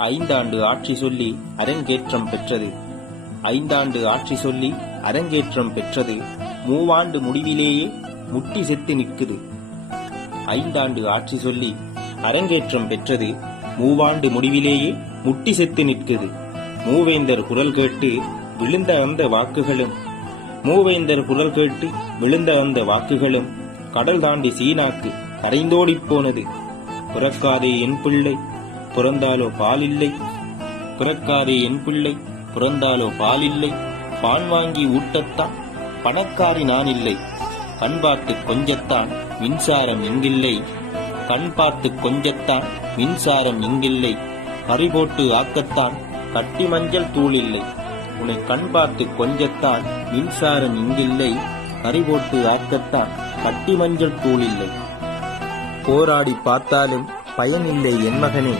ஐந்தாண்டு ஆட்சி சொல்லி அரங்கேற்றம் பெற்றது. ஐந்தாண்டு ஆட்சி சொல்லி அரங்கேற்றம் பெற்றது. மூவாண்டு முடிவிலேயே முட்டி செத்து நிற்குது. ஐந்தாண்டு ஆட்சி சொல்லி அரங்கேற்றம் பெற்றது. மூவாண்டு முடிவிலேயே முட்டி செத்து நிற்குது. மூவேந்தர் குரல் கேட்டு விழுந்த அந்த வாக்குகளும் மூவேந்தர் குரல் கேட்டு விழுந்த அந்த வாக்குகளும் கடல் தாண்டி சீனாக்கு கரைந்தோடிப் போனது. பிறக்காதே என் பிள்ளை பிறந்தாலோ பால் இல்லை, பிறக்காதே என் பிள்ளை பிறந்தாலோ பால் இல்லை, பான் வாங்கி ஊட்டத்தான் பணக்காரி நான் இல்லை, கண் பார்த்து கொஞ்சத்தான் மின்சாரம் இங்கில்லை, கண் பார்த்து கொஞ்சத்தான் மின்சாரம் இங்கில்லை, கறி போட்டு ஆக்கத்தான் கட்டி மஞ்சள் தூள் இல்லை, உன்னை கண் பார்த்து கொஞ்சத்தான் மின்சாரம் இங்கில்லை, கறி போட்டு ஆக்கத்தான் கட்டி மஞ்சள் தூள் இல்லை. போராடி பார்த்தாலும் பயனில்லை என் மகனே,